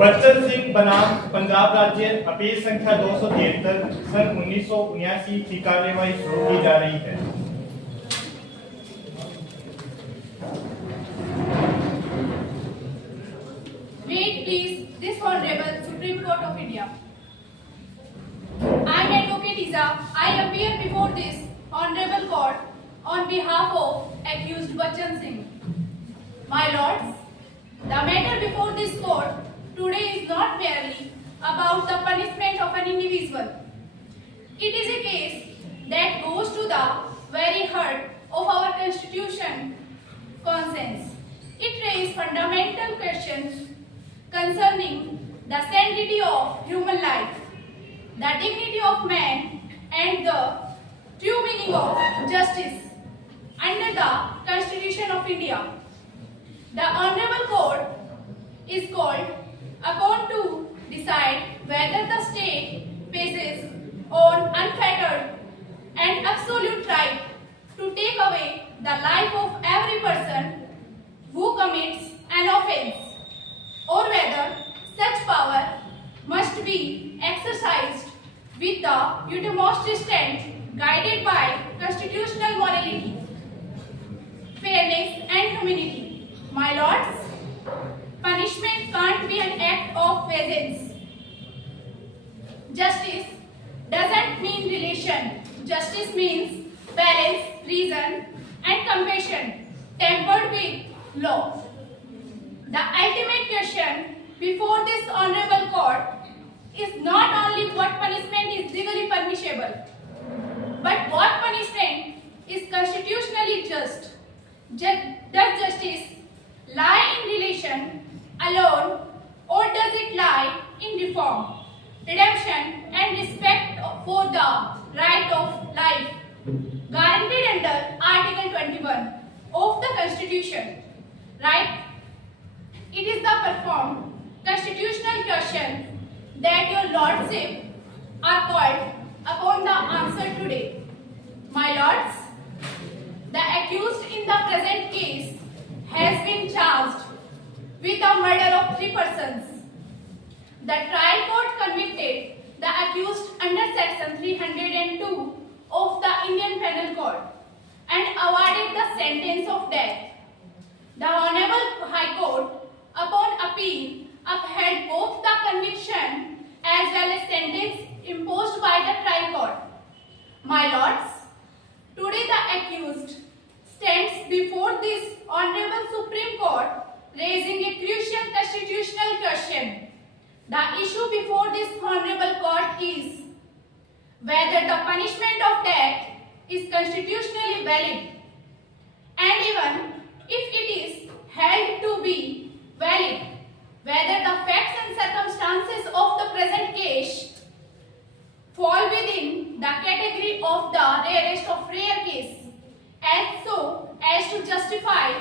बच्चन सिंह बनाम पंजाब राज्य अपील संख्या 273 सन 1979 की कार्यवाही शुरू की जा रही है। Wait, please. This Honorable Supreme Court of India. I am Advocate Isa. I appear before this Honorable Court on behalf of accused Bachchan Singh. My lords, the matter before this court today is not merely about the punishment of an individual. It is a case that goes to the very heart of our constitution conscience. It raises fundamental questions concerning the sanctity of human life, the dignity of man, and the true meaning of justice under the Constitution of India. The Honorable Court is called upon to decide whether the state possesses an unfettered and absolute right to take away the life of every person who commits an offense, or whether such power must be exercised with the utmost extent guided by constitutional morality, fairness and humanity. My lords, punishment can't be an act of vengeance. Justice doesn't mean relation. Justice means balance, reason and compassion tempered with law. The ultimate question before this honorable court is not only what punishment is legally permissible, but what punishment is constitutionally just. Does justice lie in relation alone, or does it lie in reform, redemption and respect for the right of life guaranteed under Article 21 of the Constitution? Right? It is the performed constitutional question that your lordship are called upon the answer today. My lords, the accused in the present case has been charged with the murder of 3 persons. The trial court convicted the accused under section 302 of the Indian Penal Code and awarded the sentence of death. The Honorable High Court upon appeal upheld both the conviction as well as sentence imposed by the trial court. My lords, today the accused stands before this Honorable Supreme Court raising a crucial constitutional question. The issue before this Honorable Court is whether the punishment of death is constitutionally valid, and even if it is held to be valid, whether the facts and circumstances of the present case fall within the category of the rarest of rare case, as so as to justify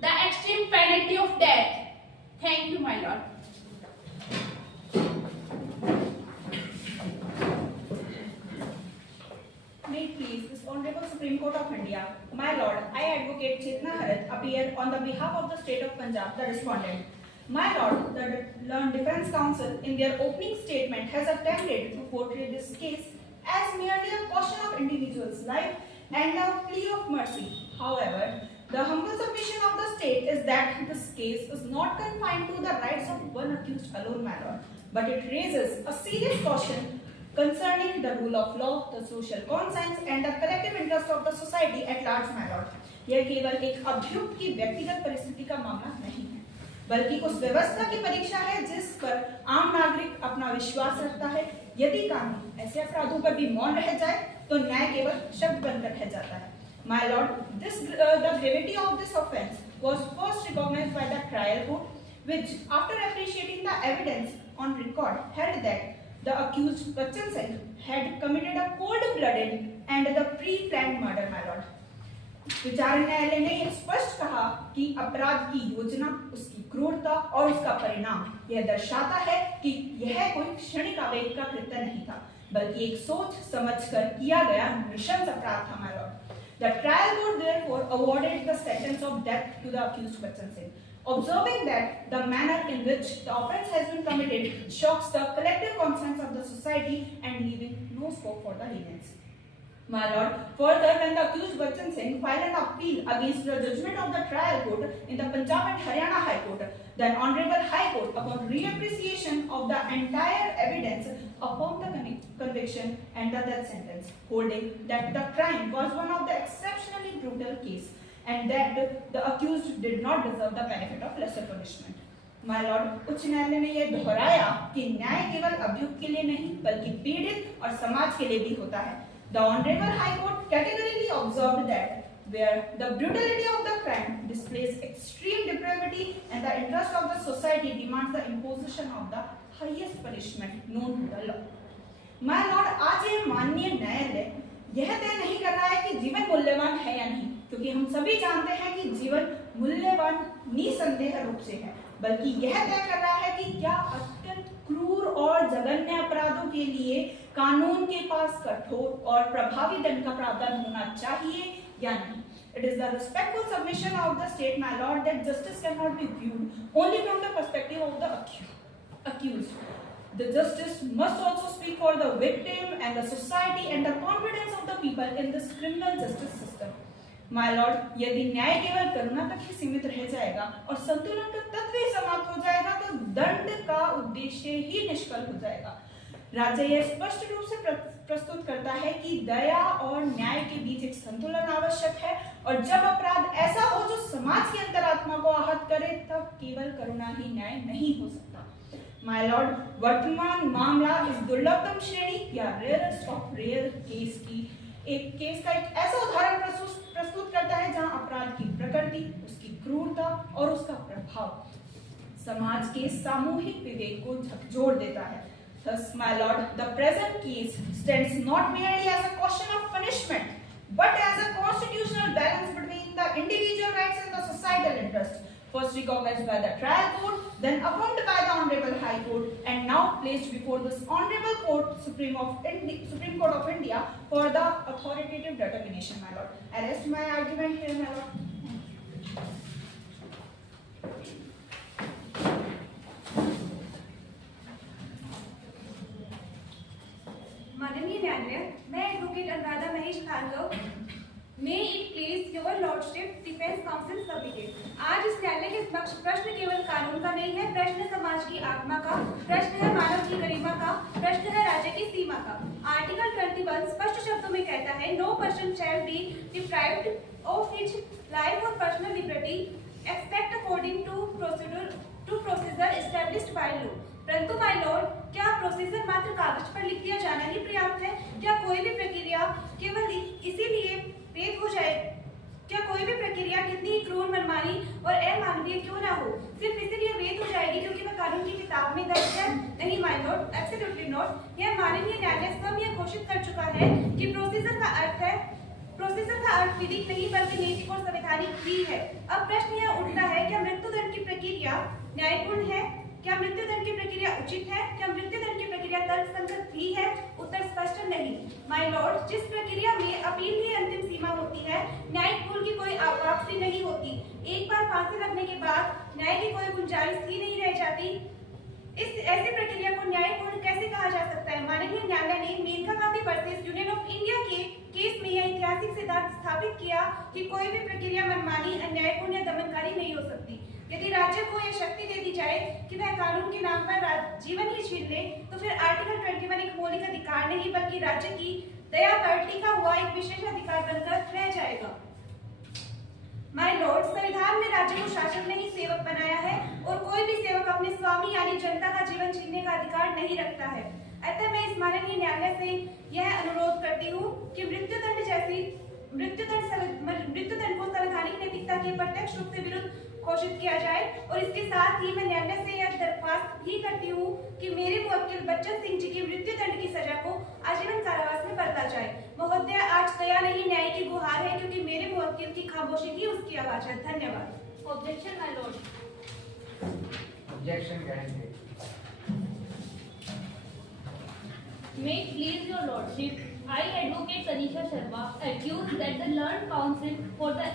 the extreme penalty of death. Thank you, my lord. May it please this Honorable Supreme Court of India, my lord, I advocate Chetna Harat appear on the behalf of the state of Punjab, the respondent. My lord, the Defence Counsel in their opening statement has attempted to portray this case as merely a question of individual's life and a plea of mercy. However, the humble submission of the state is that this case is not confined to the rights of one accused alone, my lord, but it raises a serious question concerning the rule of law, the social conscience and the collective interest of the society at large, my lord. यह केवल एक अभियुक्त की व्यक्तिगत परिस्थिति का मामला नहीं है, बल्कि उस व्यवस्था की परीक्षा है जिस पर आम नागरिक अपना विश्वास रखता है। यदि कानून ऐसे अपराधों पर भी मौन रह जाए तो न्याय केवल शब्द बनकर रह जाता है। My lord, the gravity of this offence was first recognized by the trial court, which, after appreciating the evidence on record, held that the accused Bachchan Singh had committed a cold-blooded and the pre-planned murder, my lord. विचारण न्यायालय ने यह स्पष्ट कहा कि अपराध की योजना, उसकी क्रूरता और उसका परिणाम यह दर्शाता है कि यह कोई क्षणिक आवेग का कृत्य नहीं था, बल्कि एक सोच समझकर किया गया नृशंस अपराध था, my lord. The trial court therefore awarded the sentence of death to the accused Bachchan Singh. Observing that the manner in which the offence has been committed shocks the collective conscience of the society and leaving no scope for the leniency. My lord, further, when the accused Bachchan Singh filed an appeal against the judgment of the trial court in the Punjab and Haryana High Court, the Honorable High Court, upon reappreciation of the entire evidence, affirmed the conviction and the death sentence, holding that the crime was one of the exceptionally brutal case and that the accused did not deserve the benefit of lesser punishment. My lord, उच्च न्यायालय ने यह दोहराया कि न्याय केवल अभियुक्त के लिए नहीं बल्कि पीड़ित और समाज के लिए भी होता है. The Honorable High Court categorically observed that where the brutality of the crime displays extreme depravity and the interest of the society demands the imposition of the highest punishment known to the law. My lord, आज ये माननीय न्यायालय यह तय नहीं कर रहा है कि जीवन मूल्यवान है या नहीं, क्योंकि हम सभी जानते हैं कि जीवन मूल्यवान निसंदेह रूप से है, बल्कि यह तय कर रहा है कि क्या अत्यंत क्रूर और जघन्य अपराधों के लिए कानून के पास कठोर और प्रभावी दंड का प्रावधान होना चाहिए या नहीं. It is the respectful submission of the state, my lord, that justice cannot be viewed only from the perspective of the accused. The justice must also speak for the victim and the society and the confidence of the people in this criminal justice system. My lord, यदि न्याय केवल करुणा तक ही सीमित रह जाएगा और संतुलन का तत्व ही समाप्त हो जाएगा तो दंड का उद्देश्य ही निष्फल हो जाएगा. राज्य यह स्पष्ट रूप से प्रस्तुत करता है कि दया और न्याय के बीच एक संतुलन आवश्यक है और जब अपराध ऐसा हो जो समाज की अंतरात्मा को आहत करे तब केवल करुणा ही न्याय नहीं हो सकता. माय लॉर्ड, वर्तमान मामला इस दुर्लभतम श्रेणी या रेयरेस्ट ऑफ रेयर केस की एक केस का एक ऐसा उदाहरण प्रस्तुत करता है जहां अपराध की प्रकृति, उसकी क्रूरता और उसका प्रभाव समाज के सामूहिक विवेक को झकझोर देता है. Thus, my lord, the present case stands not merely as a question of punishment, but as a constitutional balance between the individual rights and the societal interest. First recognized by the trial court, then affirmed by the Honorable High Court, and now placed before this Honorable Court Supreme Court of India for the authoritative determination, my lord. I rest my argument here, my lord. माननीय न्यायालय, मैं advocate Anuradha Mahesh Bhargav may it please your lordship defence counsel supplicate. आज इस न्यायालय के समक्ष प्रश्न केवल कानून का नहीं है, प्रश्न समाज की आत्मा का, प्रश्न है मानव की गरिमा का, प्रश्न है राज्य की सीमा का. आर्टिकल 21 स्पष्ट शब्दों में कहता है, no person shall be deprived of his life और personal liberty except according to procedure established by law. परंतु माय लॉर्ड, क्या प्रोसीजर मात्र कागज पर लिख दिया जाना ही पर्याप्त है? क्या कोई भी प्रक्रिया केवल इसीलिए वैध हो जाए? क्या कोई भी प्रक्रिया कितनी क्रूर, मनमानी और अमानवीय क्यों ना हो, सिर्फ इसीलिए वैध हो जाएगी क्योंकि वह कानून की किताब में दर्ज है? नहीं माय लॉर्ड, एब्सोल्युटली नॉट. यह माननीय न्यायालय स्वयं यह घोषित कर चुका है कि प्रोसीजर का अर्थ विधिक नहीं बल्कि नैतिक और संवैधानिक भी है. अब प्रश्न यह उठता है, क्या मृत्युदंड की प्रक्रिया न्यायपूर्ण है? क्या मृत्युदंड की प्रक्रिया उचित है? क्या मृत्युदंड की प्रक्रिया तर्कसंगत भी है? उत्तर स्पष्ट नहीं. माय लॉर्ड, जिस प्रक्रिया में अपील ही अंतिम सीमा होती है, न्यायिक भूल की कोई वापसी नहीं होती. एक बार फांसी लगने के बाद न्याय की कोई गुंजाइश ही नहीं रह जाती. इस ऐसी प्रक्रिया को न्यायपूर्ण कैसे कहा जा सकता है? माननीय न्यायालय ने Maneka Gandhi versus union of India के केस में यह ऐतिहासिक सिद्धांत स्थापित किया कि कोई भी प्रक्रिया मनमानी, अन्यायपूर्ण या दमनकारी नहीं हो सकती. यदि राज्य को यह शक्ति दे दी जाए कि वह कानून के नाम पर जीवन ही छीन ले, तो फिर आर्टिकल 21 एक मौलिक अधिकार नहीं बल्कि राज्य की दया पर टिका हुआ एक विशेष अधिकार बनकर रह जाएगा. माय लॉर्ड, संविधान में राज्य को शासक ने ही सेवक बनाया है और कोई भी सेवक अपने स्वामी यानी जनता का जीवन छीनने का अधिकार नहीं रखता है. अतः मैं इस माननीय न्यायालय से यह अनुरोध करती हूँ कि मृत्युदंड को संवैधानिक नैतिकता के प्रत्यक्ष रूप से विरुद्ध घोषित किया जाए. और इसके साथ ही मैं न्यायालय से यह दरख्वास्त भी करती हूँ कि मेरे मुवक्किल बच्चन सिंह जी की मृत्युदंड की सजा को आजीवन कारावास में बदला जाए. महोदय, आज दया नहीं न्याय की गुहार है क्योंकि मेरे मुवक्किल की खामोशी ही उसकी आवाज है. धन्यवाद. Objection my Lord. ऑब्जेक्शन करेंगे. May it please your lordship, I, Advocate Tanisha Sharma, accuse that the learned counsel for the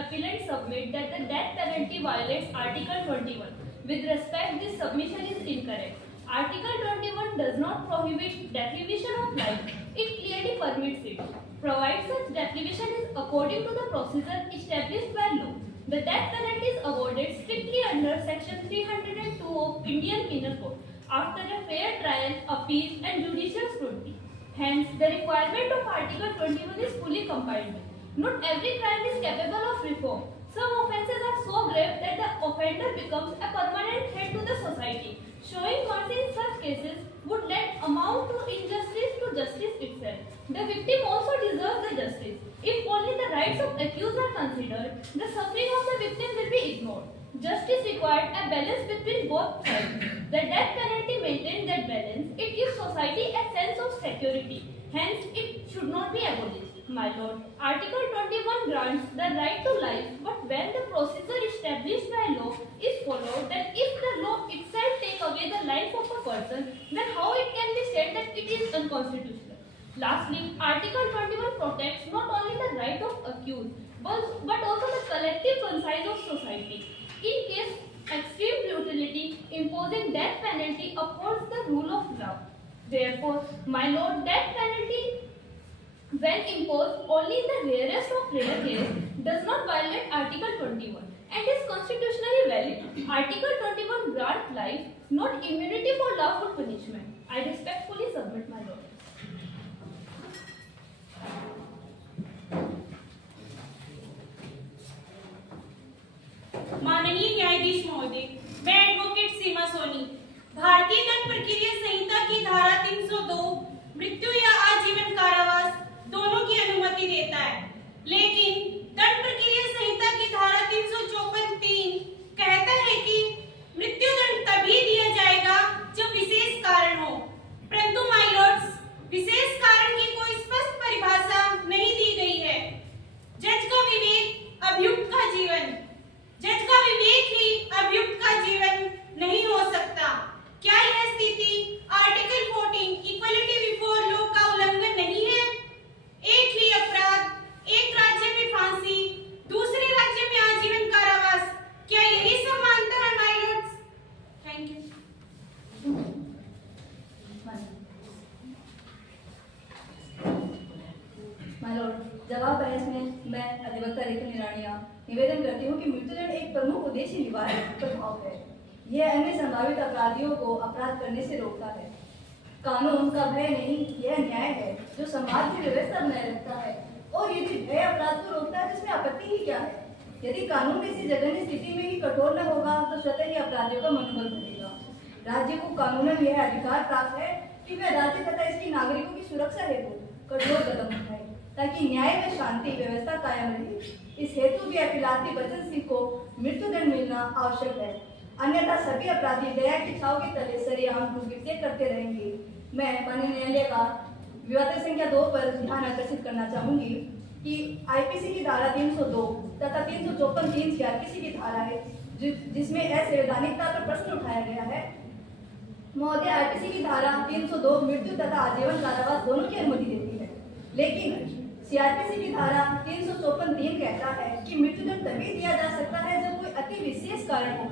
appellant submit that the death penalty violates Article 21. With respect, this submission is incorrect. Article 21 does not prohibit deprivation of life. It clearly permits it. Provides such deprivation is according to the procedure established by law. The death penalty is awarded strictly under Section 302 of Indian Penal Code after a fair trial, appeal and judicial scrutiny. Hence, the requirement of Article 21 is fully complied with. Not every crime is capable of reform. Some offences are so grave that the offender becomes a permanent threat to the society. Showing mercy in such cases would let amount to injustice to justice itself. The victim also deserves the justice. If only the rights of accused are considered, the suffering of the victim will be ignored. Justice required a balance between both sides. The death penalty maintains that balance. It gives society a sense of security. Hence, it should not be abolished. My lord, Article 21 grants the right to life, but when the procedure established by law is followed, then if the law itself take away the life of a person, then how it can be said that it is unconstitutional? Lastly, Article 21 protects not only the right of accused, but also the collective conscience of society. In case extreme brutality, imposing death penalty upholds the rule of law. Therefore, my lord, death penalty, when imposed only in the rarest of rare cases, does not violate Article 21 and is constitutionally valid. Article 21 grants life, not immunity for lawful punishment. I respectfully submit, my lord. माननीय न्यायाधीश महोदय, मैं advocate सीमा सोनी भारतीय दंड प्रक्रिया संहिता की धारा 302 मृत्यु या आजीवन कारावास दोनों की अनुमति देता है, लेकिन दंड प्रक्रिया संहिता की धारा 354(3) कहता है कि मृत्युदंड तभी दिया जाएगा जब विशेष कारण हो, परंतु माय लॉर्ड्स, विशेष कारण की कोई स्पष्ट परिभाषा नहीं दी गई है। जज का विवेक, अभियुक्त का जीवन, जज का विवेक ही अभियुक्त का जीवन नहीं हो सकता। क्या यह स्थिति आर्टिकल 14 इक्वलिटी बिफोर लॉ का उल्लंघन नहीं है? एक ही अपराध, एक राज्य में फांसी, दूसरे राज्य में आजीवन कारावास, क्या यही समानता है my Lord's? Thank you. My Lord, जवाब बहस में मैं अधिवक्ता रेखा निराणिया निवेदन करती हूँ कि मृत्युदंड एक प्रमुख उद्देश्य निवारण प्रभाव है। यह अन्य संभावित अपराधियों को अपराध करने से रोकता है। कानून का भय नहीं, यह न्याय है जो समाज की व्यवस्था बनाए रखता है, और यदि भय अपराध को रोकता है, जिसमें आपत्ति ही क्या है? यदि कानून किसी जघन्य स्थिति में ही कठोर न होगा तो स्वतः ही अपराधियों का मनोबल बढ़ेगा। राज्य को कानूनन यह अधिकार प्राप्त है कि वह राज्य तथा इसके नागरिकों की सुरक्षा हेतु कठोर कदम उठाए ताकि न्याय में शांति व्यवस्था कायम रहे। इस हेतु भी अपीलार्थी बचन सिंह को मृत्युदंड मिलना आवश्यक है, अन्यथा सभी अपराधी दया की छाव के तले सरेआम कृत्य करते रहेंगे। मैं माननीय न्यायालय का विवाद संख्या 2 पर ध्यान आकर्षित करना चाहूंगी कि आईपीसी की धारा 302 तथा 354(3) सीआरपीसी की धारा है जिसमें असंवैधानिकता पर प्रश्न उठाया गया है। महोदय, आईपीसी की धारा 302 मृत्यु तथा आजीवन कारावास दोनों की अनुमति देती है, लेकिन सीआरपीसी की धारा 354(3) कहता है कि मृत्युदंड तभी दिया जा सकता है जब कोई अति विशेष कारण हो।